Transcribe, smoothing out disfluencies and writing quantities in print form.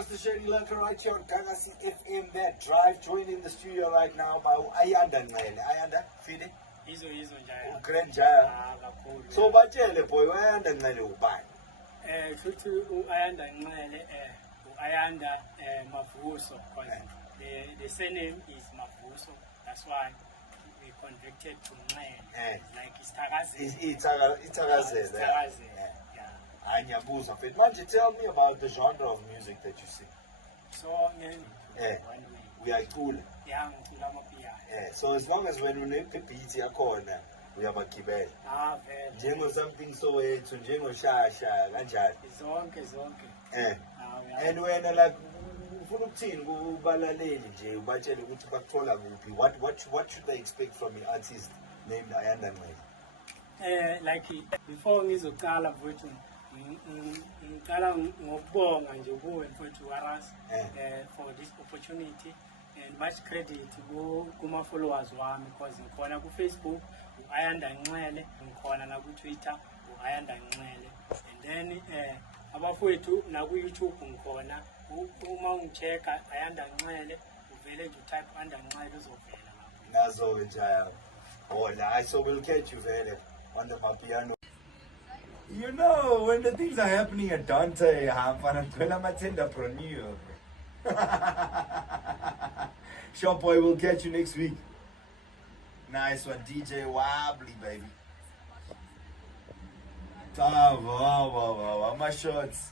Pastor Shady Lurker right here on Gagasi FM. That drive, joining the studio right now by Ayanda Nele. Ayanda, Fide? Izo njaya. Grand Jaya. Kakhulu. So batshele boy, Ayanda Nele ubani? Futhi uAyanda Nxele uAyanda Mavuso, because the surname is Mavuso. That's why we converted to Nxele. Like Itakazela. Yeah. Anyabuza fit. Manje, tell me about the genre of music that you sing. So We are cool. Yeah. So as long as when you make the beat yakhona uyabagibela. Vele. Njengo something so wethu njengo shasha kanjani. Zonke. And when like ufuna ukuthini kubalaleli nje ubatshele ukuthi bakuthola kuphi, what should they expect from an artist named Ayanda Nxele? Like before ngizoqala mfowethu ngiqala ngokubonga nje kuwe mfowethu Waras for this opportunity, and much credit kuma followers wami, because ngikhona ku Facebook uAyanda Nxele, ngikhona na ku Twitter uAyanda Nxele, and then abafowethu na ku YouTube ngikhona. Uma ungichecka Ayanda Nxele uvele nje type Ayanda Nxele uzovela lapho. Nazo njaya. Oh, nice. So we'll catch you there on the Mapiano. You know, when the things are happening at Dante, I'm entrepreneur. Sure, boy, we'll catch you next week. Nice one, DJ Wobbly, baby. My shorts.